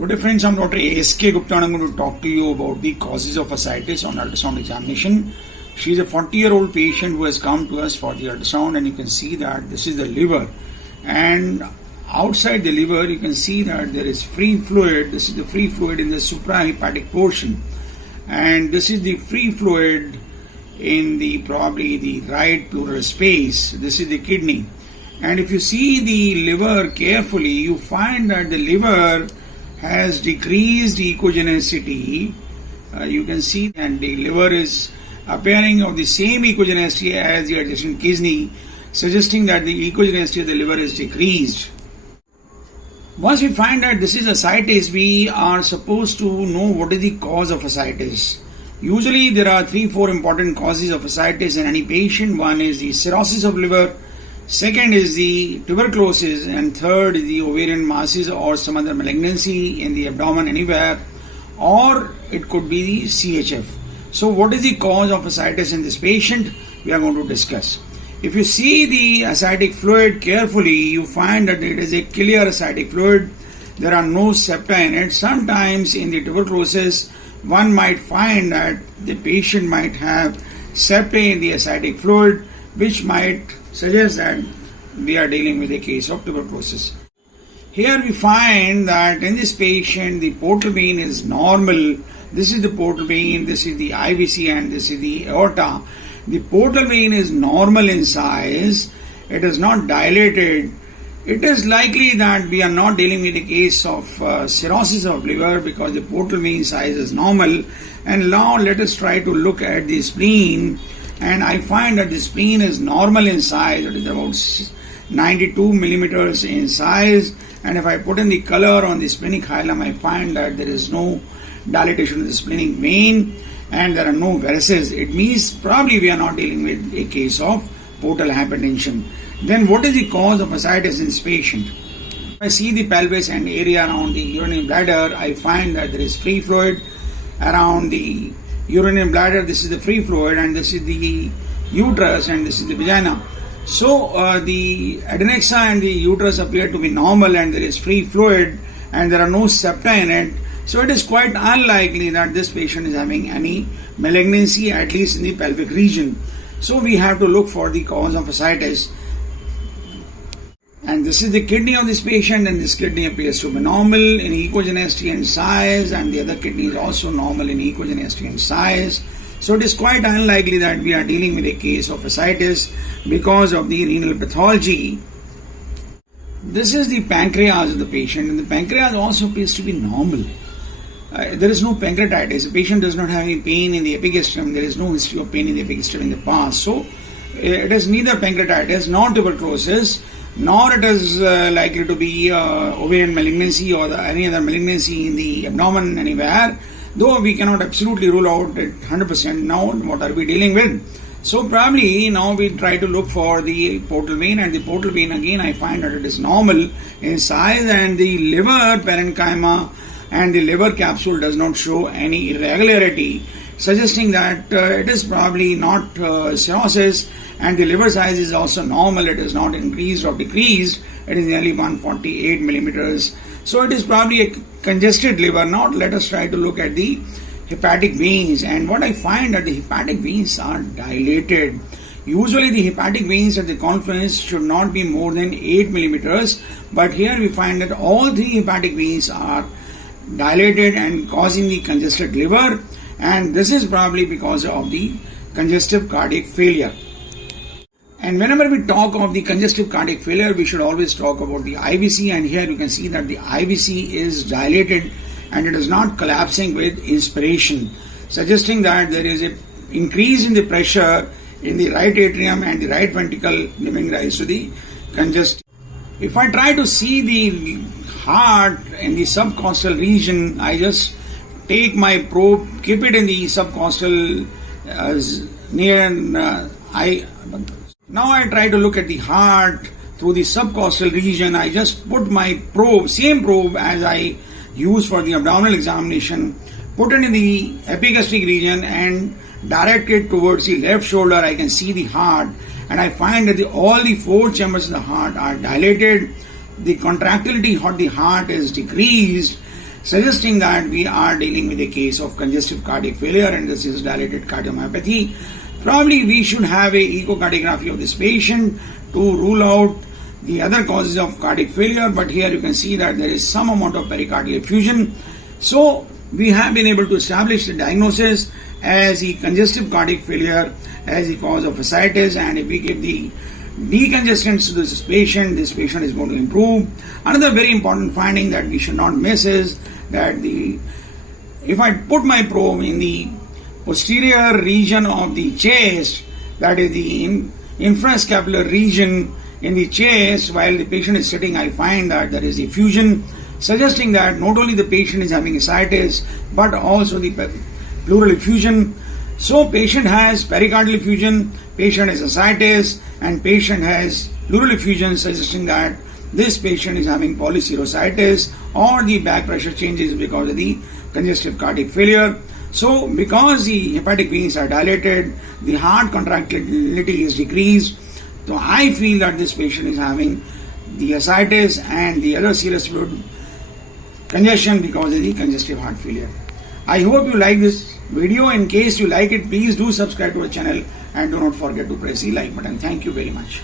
Good day friends, I'm Dr. A.S.K. Gupta and I'm going to talk to you about the causes of ascites on ultrasound examination. She is a 40-year-old patient who has come to us for the ultrasound, and you can see that this is the liver, and outside the liver you can see that there is free fluid. This is the free fluid in the suprahepatic portion, and this is the free fluid in the probably the right pleural space. This is the kidney, and if you see the liver carefully, you find that the liver has decreased echogenicity. You can see that the liver is appearing of the same echogenicity as the adjacent kidney, suggesting that the echogenicity of the liver is decreased. Once we find that this is ascites, we are supposed to know what is the cause of ascites. Usually there are 3-4 important causes of ascites in any patient. One is the cirrhosis of liver, second is the tuberculosis, and third is the ovarian masses or some other malignancy in the abdomen anywhere, or it could be the CHF. So what is the cause of ascites in this patient? We are going to discuss. If you see the ascitic fluid carefully, you find that it is a clear ascitic fluid. There are no septa in it. Sometimes in the tuberculosis, one might find that the patient might have septa in the ascitic fluid, which might suggest that we are dealing with a case of tuberculosis. Here we find that in this patient the portal vein is normal. This is the portal vein, this is the IVC, and this is the aorta. The portal vein is normal in size. It is not dilated. It is likely that we are not dealing with a case of cirrhosis of liver because the portal vein size is normal. And now let us try to look at the spleen. And I find that the spleen is normal in size. It is about 92 millimeters in size. And if I put in the color on the splenic hilum, I find that there is no dilatation of the splenic vein and there are no varices. It means probably we are not dealing with a case of portal hypertension. Then what is the cause of ascites in this patient? If I see the pelvis and area around the urinary bladder, I find that there is free fluid around the urinary bladder. This is the free fluid, and this is the uterus, and this is the vagina. So the adnexa and the uterus appear to be normal, and there is free fluid and there are no septa in it. So it is quite unlikely that this patient is having any malignancy, at least in the pelvic region. So we have to look for the cause of ascites. And this is the kidney of this patient, and this kidney appears to be normal in echogenicity and size, and the other kidney is also normal in echogenicity and size. So it is quite unlikely that we are dealing with a case of ascites because of the renal pathology. This is the pancreas of the patient, and the pancreas also appears to be normal. There is no pancreatitis. The patient does not have any pain in the epigastrium. There is no history of pain in the epigastrium in the past. So it is neither pancreatitis nor tuberculosis, nor it is likely to be ovarian malignancy or any other malignancy in the abdomen anywhere, though we cannot absolutely rule out it 100%. Now what are we dealing with? So probably now we try to look for the portal vein, and the portal vein again I find that it is normal in size, and the liver parenchyma and the liver capsule does not show any irregularity, suggesting that it is probably not cirrhosis, and the liver size is also normal. It is not increased or decreased. It is nearly 148 millimeters. So it is probably a congested liver. Now let us try to look at the hepatic veins, and what I find that the hepatic veins are dilated. Usually the hepatic veins at the confluence should not be more than 8 millimeters, but here we find that all 3 hepatic veins are dilated and causing the congested liver, and this is probably because of the congestive cardiac failure. And whenever we talk of the congestive cardiac failure, we should always talk about the IVC, and here you can see that the IVC is dilated and it is not collapsing with inspiration, suggesting that there is an increase in the pressure in the right atrium and the right ventricle, giving rise to the congestion. If I try to see the heart in the subcostal region, I just take my probe, keep it in the subcostal Now I try to look at the heart through the subcostal region. I just put my probe, same probe as I use for the abdominal examination, put it in the epigastric region and direct it towards the left shoulder. I can see the heart, and I find that all the 4 chambers of the heart are dilated. The contractility of the heart is decreased, suggesting that we are dealing with a case of congestive cardiac failure and this is dilated cardiomyopathy. Probably we should have a echocardiography of this patient to rule out the other causes of cardiac failure, but here you can see that there is some amount of pericardial effusion. So we have been able to establish the diagnosis as a congestive cardiac failure as a cause of ascites, and if we give the decongestants to this patient is going to improve. Another very important finding that we should not miss is that if I put my probe in the posterior region of the chest, that is the infrascapular region in the chest, while the patient is sitting, I find that there is effusion, suggesting that not only the patient is having ascites but also the pleural effusion. So patient has pericardial effusion, patient has ascites, and patient has pleural effusion, suggesting that this patient is having polycirrhositis or the back pressure changes because of the congestive cardiac failure. So because the hepatic veins are dilated, the heart contractility is decreased. So I feel that this patient is having the ascites and the other serious fluid congestion because of the congestive heart failure. I hope you like this video. In case you like it, please do subscribe to our channel and do not forget to press the like button. Thank you very much.